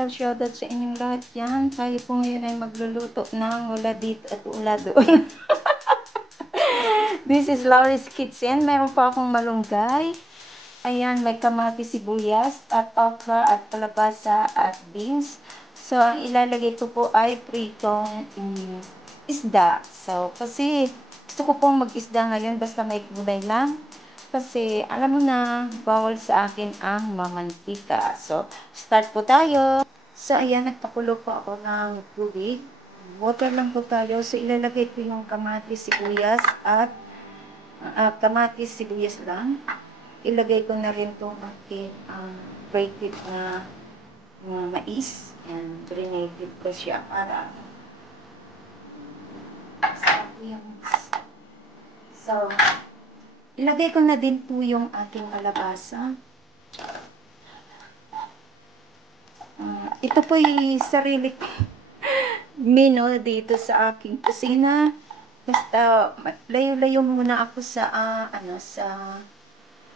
love, shoutout sa inyong lahat yan. Tayo po ngayon ay magluluto ng wala dito at wala doon. This is Laurie's Kitchen. Meron pa akong malunggay. Ayan, may kamatis, sibuyas, at okra, at kalabasa, at beans. So, ang ilalagay ko po ay pritong isda. So, kasi gusto ko pong mag-isda ngayon basta may gulay lang. Kasi, alam mo na, bawal sa akin ang mamantika. So, start po tayo. So, ayan, nagpakulo po ako ng tubig. Water lang po tayo. So, ilalagay ko yung kamatis, sibuyas, at kamatis, sibuyas lang. Ilagay ko na rin itong aking grated na mais. Yan, trinated ko siya para sa yung mais. So, ilagay ko na din po yung ating kalabasa. Ito po yung sarili menu dito sa aking kusina. Basta layo-layo muna ako sa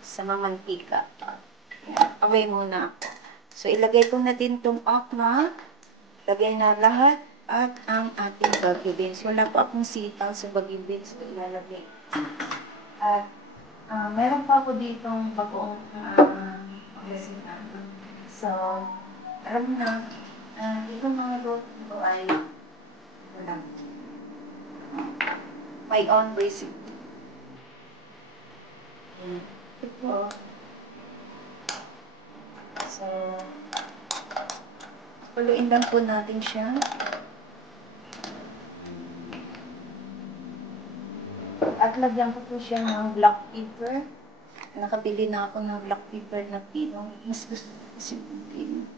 sa mamantika. Away muna ako. So ilagay ko na din tong okra. Lagay na lahat at ang ating bagyo beans. Wala po akong sitaw sa bagyo beans ko ilalagay. At meron pa po ditong bagoong resina. So, alam na, itong mga luto ko ay my own recipe. Ito po. So, paluin lang po natin siya. At lagyan ko po siya ng black pepper. Nakabili na ako ng black pepper na pinong. Mas gusto ko kasi pinong.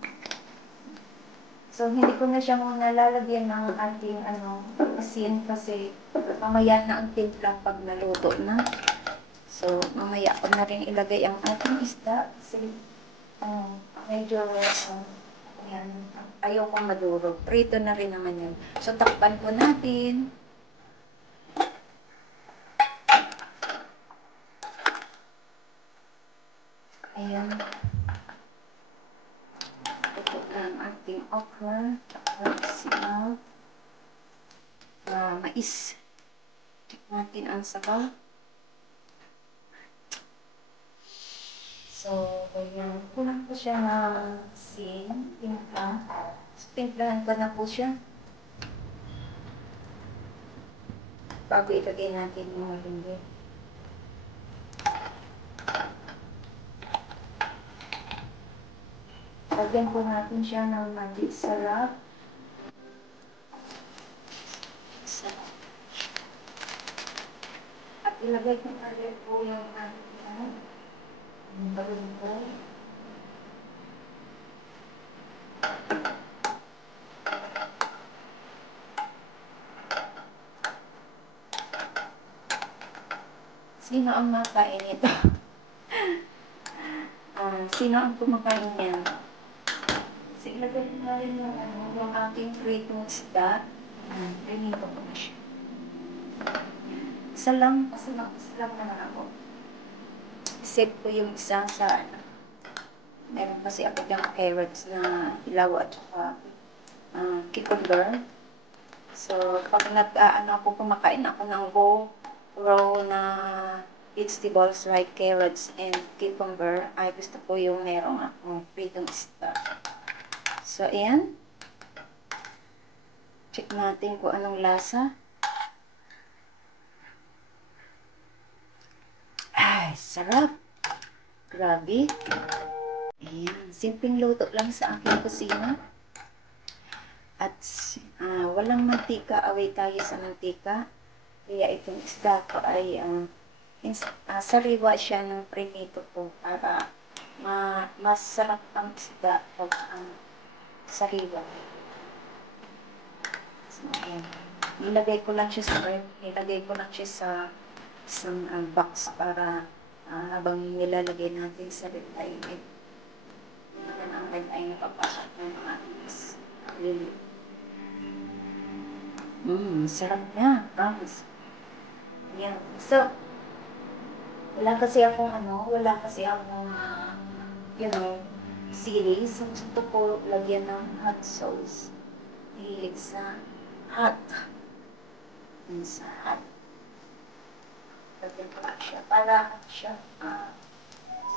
So, hindi ko na siya muna lalagyan ng ating asin kasi mamaya na ang timplang pag naluto na. So, mamaya ko na rin ilagay ang ating isda kasi medyo yan, ayaw kong maduro. Prito na rin naman yun. So, takpan po natin. Ayan. Ito ang ating okra. Sinaw. Mais. Tikman natin ang sabaw. So, ayan. Kulang po siya ng asin. Timpla. So, timplahan ko na po siya. Bago ilagay natin yung malunggay. Lagyan po natin siya ng magic sarap. At ilagay ko na rin po yung balunggay. Sino ang makain ito? Sino ang kumakain niyan? So, ilagay ko na rin yung aking pritong isda. Rinito ko na siya. Isa lang naman ako. Set ko yung isa sa meron kasi ako yung carrots na ilaw at saka cucumber. So, pag ako kumakain ako ng raw na vegetables like carrots and cucumber, ay gusto ko yung merong akong pritong isda. So, ayan. Check natin kung anong lasa. Ay, sarap. Grabe. Ayan. Simpleng luto lang sa aking kusina. At walang mantika. Away tayo sa mantika. Kaya itong isda ko ay sariwa siya ng prinito po para masarap ang isda pag sariwa. So, ayan. Nilagay ko lang siya sa isang box para habang nilalagay natin sa red eye. Yan ang red eye na papasok ng mga lili. Sarap niya. Promise. Yan. So, wala kasi akong sili. So, gusto ko lagyan ng hot sauce. Hilig sa hot. Sa hot. Lagyan ko lang siya. Para siya,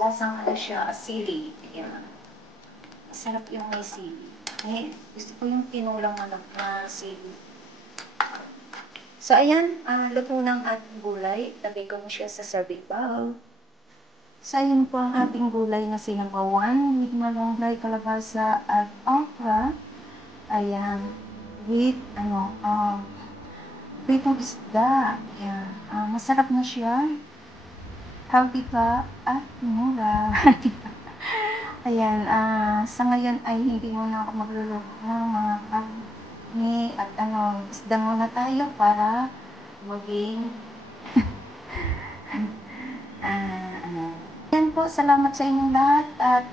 lasang siya, sili. Ayan. Masarap yung may sili. Eh, gusto ko yung tinulang manok na sili. So, ayan, luto ng ating gulay. Lagay ko mo siya sa serving bowl. So, ayan po ang ating gulay na sinabawan with malunggay, kalabasa, at okra. Ayan, with, pritong isda. Ayan, masarap na siya. Healthy pa at mura. Ayan, sa ngayon ay hindi muna ako magluluto ng mga karne at isda muna tayo para maging Yan po, salamat sa inyong lahat at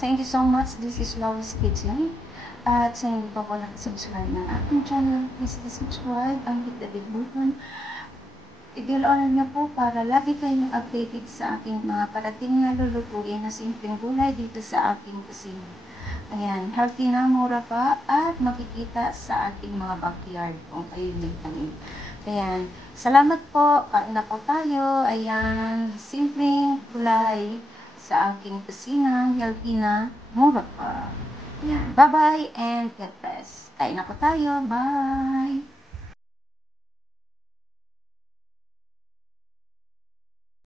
thank you so much. This is Love's Kitchen. At sa hindi pa po nakasubscribe ng ating channel, please subscribe and hit the bell button. I-bell on niyo po para lagi kayong updated sa aking mga parating na lulutuin na simpleng gulay dito sa aking kusina. Ayan, healthy na, mura pa, at makikita sa ating mga backyard kung kayo nagtanim. Ayan, salamat po, kain na po tayo. Ayan, simpleng gulay sa aking kusina, healthy na, mura pa. Ayan, bye-bye and God bless. Kain na po tayo, bye!